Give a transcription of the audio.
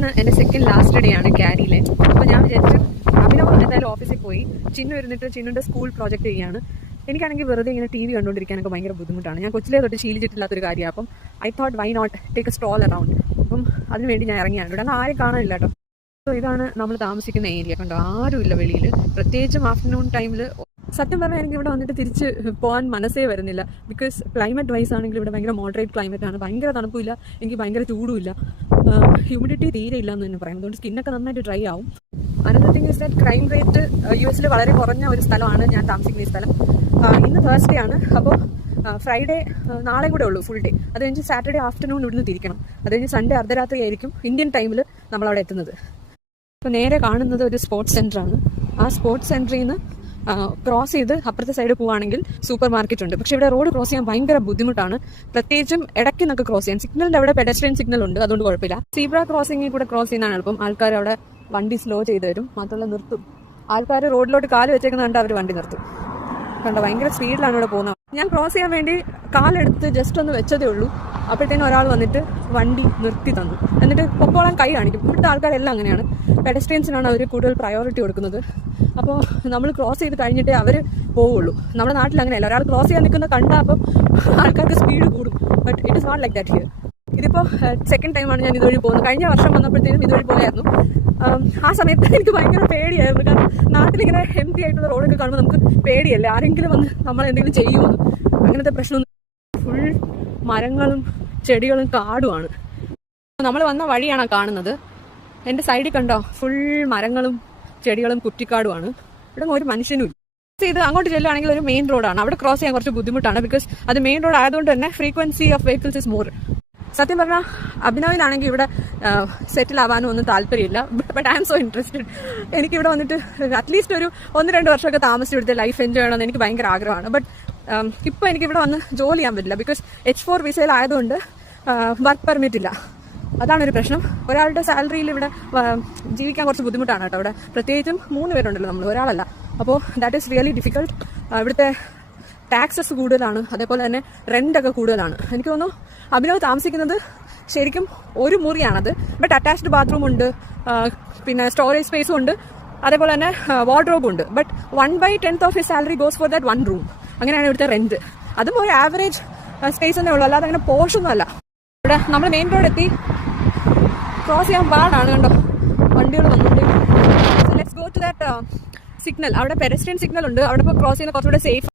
ഇന്ന് എന്റെ second last day ആണ് ക്യാരിയിലെ അപ്പോൾ ഞാൻ വിചാരിച്ചു അഭിനവ് എന്തായാലും ഓഫീസിൽ പോയി. ചിന്നു ഇരുന്നിട്ട് ചിന്നുന്റെ സ്കൂൾ പ്രോജക്റ്റ് ചെയ്യാണ്. എനിക്കാണെങ്കിൽ വെറുതെ ഇങ്ങനെ ടി വി കണ്ടുകൊണ്ടിരിക്കാനൊക്കെ ഭയങ്കര ബുദ്ധിമുട്ടാണ്. ഞാൻ കൊച്ചിലേ തൊട്ട് ശീലിച്ചിട്ടില്ലാത്തൊരു കാര്യമാണ് അപ്പം I thought why not take a stroll around അപ്പം അതിനുവേണ്ടി ഞാൻ ഇറങ്ങിയാണ് ഇവിടെ ആരും കാണാനില്ല കേട്ടോ. സോ ഇതാണ് നമ്മൾ താമസിക്കുന്ന ഏരിയ കണ്ടോ? ആരുമില്ല വെളിയിൽ പ്രത്യേകിച്ചും ആഫ്റ്റർനൂൺ ടൈമിൽ സത്യം പറഞ്ഞാൽ എനിക്ക് ഇവിടെ വന്നിട്ട് തിരിച്ച് പോകാൻ മനസ്സേ വരുന്നില്ല. ബിക്കോസ് ക്ലൈമറ്റ് വൈസ് ആണെങ്കിൽ ഇവിടെ ഭയങ്കര മോഡറേറ്റ് ക്ലൈമറ്റ് ആണ്. ഭയങ്കര തണുപ്പില്ല എനിക്ക് ഭയങ്കര ചൂടുമില്ല. ഹ്യൂമിഡിറ്റി തീരെ ഇല്ല എന്ന് തന്നെ പറയാം. അതുകൊണ്ട് സ്കിന്നൊക്കെ നന്നായിട്ട് ഡ്രൈ ആവും. Another thing is that crime rate U എസിൽ വളരെ കുറഞ്ഞ ഒരു സ്ഥലമാണ് ഞാൻ താമസിക്കുന്ന ഈ സ്ഥലം. ഇന്ന് തേഴ്സ്ഡേ ആണ്. അപ്പോൾ ഫ്രൈഡേ നാളെ കൂടെ ഉള്ളൂ ഫുൾ ഡേ അത് കഴിഞ്ഞ് സാറ്റർഡേ ആഫ്റ്റർനൂൺ ഇവിടുന്ന് തിരിക്കണം. അത് കഴിഞ്ഞ് സൺഡേ അർദ്ധരാത്രി ആയിരിക്കും ഇന്ത്യൻ ടൈമിൽ നമ്മളവിടെ എത്തുന്നത്. അപ്പോൾ നേരെ കാണുന്നത് ഒരു സ്പോർട്സ് സെന്ററാണ് ആ സ്പോർട്സ് സെന്ററിൽ നിന്ന് ക്രോസ് ചെയ്ത് അപ്പുറത്തെ സൈഡ് പോവുകയാണെങ്കിൽ സൂപ്പർ മാർക്കറ്റ് ഉണ്ട്. പക്ഷേ ഇവിടെ റോഡ് ക്രോസ് ചെയ്യാൻ ഭയങ്കര ബുദ്ധിമുട്ടാണ്. പ്രത്യേകിച്ചും ഇടയ്ക്ക് നിന്നൊക്കെ ക്രോസ് ചെയ്യാൻ. സിഗ്നലിന്റെ അവിടെ പെഡസ്ട്രിയൻ സിഗ്നൽ ഉണ്ട് അതുകൊണ്ട് കുഴപ്പമില്ല. സീബ്ര ക്രോസിംഗിൽ കൂടെ ക്രോസ് ചെയ്യുന്നതാണ് എളുപ്പം. ആൾക്കാർ അവിടെ വണ്ടി സ്ലോ ചെയ്ത് തരും. മാത്രമല്ല നിർത്തും. ആൾക്കാർ റോഡിലോട്ട് കാൽ വെച്ചേക്കുന്ന കണ്ട് അവർ വണ്ടി നിർത്തും. കണ്ടോ? ഭയങ്കര സ്പീഡിലാണ് ഇവിടെ പോകുന്നത്. ഞാൻ ക്രോസ് ചെയ്യാൻ വേണ്ടി കാലെടുത്ത് ജസ്റ്റ് ഒന്ന് വെച്ചതേ ഉള്ളൂ. അപ്പോഴത്തേനും ഒരാൾ വന്നിട്ട് വണ്ടി നിർത്തി തന്നു. എന്നിട്ട് പൊക്കോളാൻ കൈ കാണിക്കും. ഇവിടുത്തെ ആൾക്കാരെല്ലാം അങ്ങനെയാണ്. പെഡസ്ട്രിയൻസിനാണ് അവർ കൂടുതൽ പ്രയോറിറ്റി കൊടുക്കുന്നത്. അപ്പോൾ നമ്മൾ ക്രോസ് ചെയ്ത് കഴിഞ്ഞിട്ടേ അവർ പോവുള്ളൂ. നമ്മുടെ നാട്ടിൽ അങ്ങനെയല്ല. ഒരാൾ ക്രോസ് ചെയ്യാൻ നിൽക്കുന്ന കണ്ടാൽ അപ്പം ആൾക്കാർക്ക് സ്പീഡ് കൂടും. But it is not like that here ഇതിപ്പോൾ സെക്കൻഡ് ടൈമാണ് ഞാൻ ഇതുവഴി പോകുന്നത്. കഴിഞ്ഞ വർഷം വന്നപ്പോഴത്തേനും ഇതുവഴി പോയായിരുന്നു. ആ സമയത്ത് എനിക്ക് ഭയങ്കര പേടിയായിരുന്നു. കാരണം നാട്ടിലിങ്ങനെ ഹെൽത്തി ആയിട്ടുള്ള റോഡൊക്കെ കാണുമ്പോൾ നമുക്ക് പേടിയല്ലേ? ആരെങ്കിലും വന്ന് നമ്മൾ എന്തെങ്കിലും ചെയ്യുമെന്ന് അങ്ങനത്തെ പ്രശ്നമൊന്നും ഫുൾ മരങ്ങളും ചെടികളും കാടുമാണ്. നമ്മൾ വന്ന വഴിയാണ് കാണുന്നത്. എന്റെ സൈഡിൽ കണ്ടോ? ഫുൾ മരങ്ങളും ചെടികളും കുറ്റിക്കാടുമാണ്. ഇവിടെ ഒരു മനുഷ്യനും ഇത് അങ്ങോട്ട് ചെല്ലുകയാണെങ്കിൽ ഒരു മെയിൻ റോഡാണ് അവിടെ ക്രോസ് ചെയ്യാൻ കുറച്ച് ബുദ്ധിമുട്ടാണ് ബിക്കോസ് അത് മെയിൻ റോഡ് ആയതുകൊണ്ട് തന്നെ frequency of vehicles is more സത്യം പറഞ്ഞാൽ അഭിനവിനാണെങ്കിൽ ഇവിടെ സെറ്റിൽ ആവാനും ഒന്നും താല്പര്യമില്ല. But I am so interested എനിക്ക് ഇവിടെ വന്നിട്ട് അറ്റ്ലീസ്റ്റ് ഒരു ഒന്ന് രണ്ട് വർഷമൊക്കെ താമസിച്ചെടുത്ത് ലൈഫ് എൻജോയ് ചെയ്യണമെന്ന് എനിക്ക് ഭയങ്കര ആഗ്രഹമാണ്. ബട്ട് ഇപ്പോൾ എനിക്കിവിടെ വന്ന് ജോലി ചെയ്യാൻ പറ്റില്ല. ബിക്കോസ് എച്ച് ഫോർ വിസയിലായതുകൊണ്ട് വർക്ക് പെർമിറ്റ് ഇല്ല. അതാണ് ഒരു പ്രശ്നം. ഒരാളുടെ സാലറിയിൽ ഇവിടെ ജീവിക്കാൻ കുറച്ച് ബുദ്ധിമുട്ടാണ് കേട്ടോ ഇവിടെ. പ്രത്യേകിച്ചും മൂന്ന് പേരുണ്ടല്ലോ നമ്മൾ ഒരാളല്ല. അപ്പോൾ ദാറ്റ് ഈസ് റിയലി ഡിഫിക്കൾട്ട് ഇവിടുത്തെ ടാക്സസ് കൂടുതലാണ്. അതേപോലെ തന്നെ റെന്റൊക്കെ കൂടുതലാണ്. എനിക്ക് തോന്നുന്നു അഭിനവ് താമസിക്കുന്നത് ശരിക്കും ഒരു മുറിയാണത്. ബട്ട് അറ്റാച്ച്ഡ് ബാത്റൂം ഉണ്ട്. പിന്നെ സ്റ്റോറേജ് സ്പേസും ഉണ്ട്. അതേപോലെ തന്നെ വാർഡ്രോബും ഉണ്ട്. But one by tenth of his salary goes for that one room അങ്ങനെയാണ് ഇവിടുത്തെ റെന്റ് അതും ഒരു ആവറേജ് സ്പേസ് തന്നെ ഉള്ളൂ. അല്ലാതെ അങ്ങനെ പോഷൊന്നും അല്ല. ഇവിടെ നമ്മൾ മെയിൻ റോഡ് എത്തി. ക്രോസ് ചെയ്യാൻ പാടാണ് കണ്ടോ? വണ്ടികൾ വന്നുകൊണ്ട് let's go to that signal അവിടെ പെരസ്ട്രിയൻ സിഗ്നൽ ഉണ്ട്. അവിടെ ഇപ്പോൾ ക്രോസ് ചെയ്യുന്ന കുറച്ചുകൂടെ സേഫ്